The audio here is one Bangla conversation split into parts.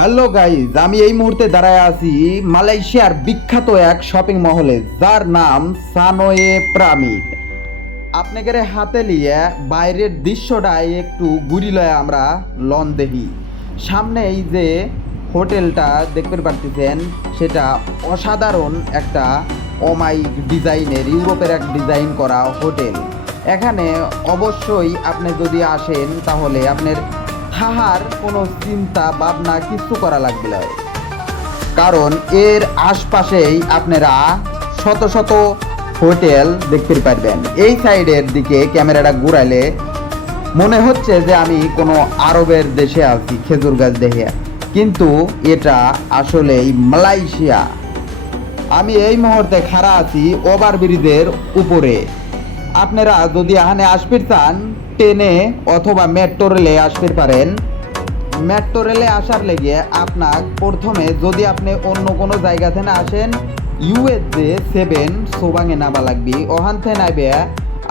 হ্যালো গাইজ, আমি এই মুহূর্তে দাঁড়ায় আছি মালয়েশিয়ার বিখ্যাত এক শপিং মহলে, যার নাম সানওয়ে পিরামিড। আপনাদের হাতে নিয়ে বাইরের দৃশ্যটাই একটু ঘুরি লয় আমরা লন দেখি। সামনে এই যে হোটেলটা দেখতে পারতেছেন, সেটা অসাধারণ একটা অমাইক ডিজাইনের, ইউরোপের এক ডিজাইন করা হোটেল। এখানে অবশ্যই আপনি যদি আসেন তাহলে আপনার থাহার কোনো চিন্তা ভাবনা কিছু করা লাগবে না, কারণ এর আশপাশেই আপনারা শত শত হোটেল দেখতে পারবেন। এই সাইডের দিকে ক্যামেরাটা ঘুরাইলে মনে হচ্ছে যে আমি কোনো আরবের দেশে আছি খেজুর গাছ দেখে, কিন্তু এটা আসলেই মালয়েশিয়া। আমি এই মুহূর্তে খাড়া আছি ওভারব্রিজের উপরে। আপনারা যদি এখানে আসতে চান ট্রেনে অথবা মেট্রো রেলে আসতে পারেন। মেট্রো রেলে আসার লেগে আপনার প্রথমে যদি আপনি অন্য কোনো জায়গা থেকে আসেন, ইউএসএ 7 সোবাঙে নামা লাগবে। ওখান থেকে নাইবে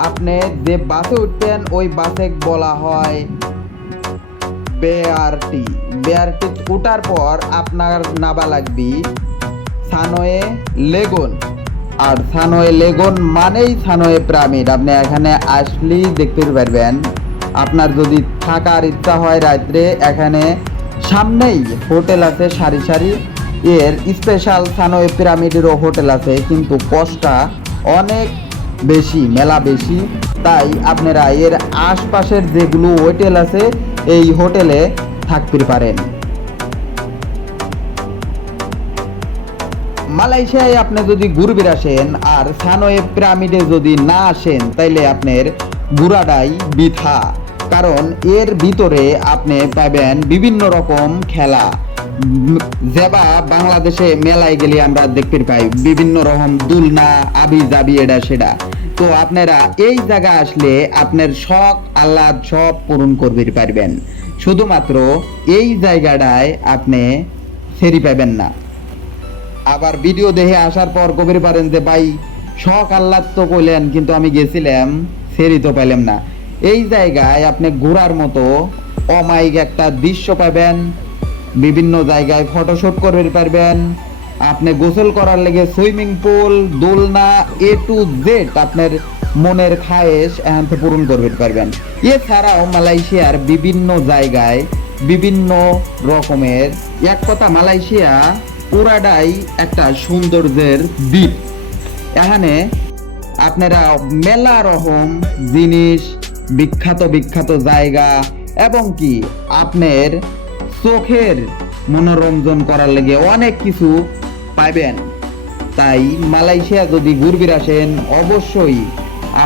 আপনি যে বাসে উঠবেন ওই বাসে বলা হয় বিআরটি। বিআরটি উঠার পর আপনার নামা লাগবে সানওয়ে লেগুন। আর সানওয়ে লেগুন মানেই সানওয়ে পিরামিড। আপনি এখানে আসলেই দেখতে পারবেন। আপনার যদি থাকার ইচ্ছা হয় রাত্রে, এখানে সামনেই হোটেল আছে সারি সারি। এর স্পেশাল সানওয়ে পিরামিডেরও হোটেল আছে, কিন্তু কষ্টটা অনেক বেশি, মেলা বেশি। তাই আপনারা এর আশপাশের যেগুলো হোটেল আছে এই হোটেলে থাকতে পারেন। মালয়েশিয়ায় আপনি যদি ঘুরবে আসেন আর সানওয়ে পিরামিডে যদি না আসেন, তাইলে আপনার ঘোরাটাই বৃথা। কারণ এর ভিতরে আপনি পাবেন বিভিন্ন রকম খেলা, যেবা বাংলাদেশে মেলায় গেলে আমরা দেখতে পাই বিভিন্ন রকম দুলনা, আবি জাবি, এটা সেটা। তো আপনারা এই জায়গা আসলে আপনার শখ আহ্লাদ সব পূরণ করতে পারবেন। শুধুমাত্র এই জায়গাটায় আপনি ফেরি পাবেন না। আবার ভিডিও দেখে আসার পর কবির পারেন যে ভাই শখ আহ্লাদ তো কইলেন, কিন্তু আমি গেছিলাম ফেরি তো পাইলাম না। এই জায়গায় আপনি ঘোরার মতো অমাইক একটা দৃশ্য পাবেন। বিভিন্ন জায়গায় ফটোশুট করতে পারবেন। আপনি গোসল করার লেগে সুইমিং পুল, দোলনা, এ টু জেড আপনার মনের খায়েশ এখান থেকে পূরণ করতে পারবেন। এছাড়াও মালয়েশিয়ার বিভিন্ন জায়গায় বিভিন্ন রকমের, এক কথা মালয়েশিয়া পুরাটাই একটা সৌন্দর্যের দ্বীপ। এখানে আপনারা মেলা রকম জিনিস, বিখ্যাত বিখ্যাত জায়গা এবং কি আপনার চোখের মনোরঞ্জন করার লেগে অনেক কিছু পাইবেন। তাই মালয়েশিয়া যদি ঘুরবে আসেন, অবশ্যই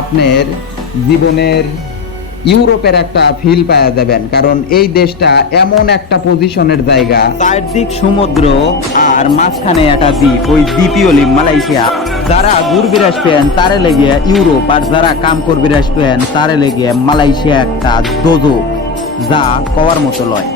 আপনার জীবনের ইউরোপের একটা ফিল পাওয়া যাবেন। কারণ এই দেশটা এমন একটা পজিশনের জায়গা, চারদিক সমুদ্র আর মাঝখানে একটা দ্বীপ, ওই দ্বীপই হল মালয়েশিয়া। যারা ঘুরবে আসবেন তারে লেগে ইউরোপ, আর যারা কাম করবে আসবেন তারে লেগে মালয়েশিয়া একটা দোজো, যা কওয়ার মতো লয়।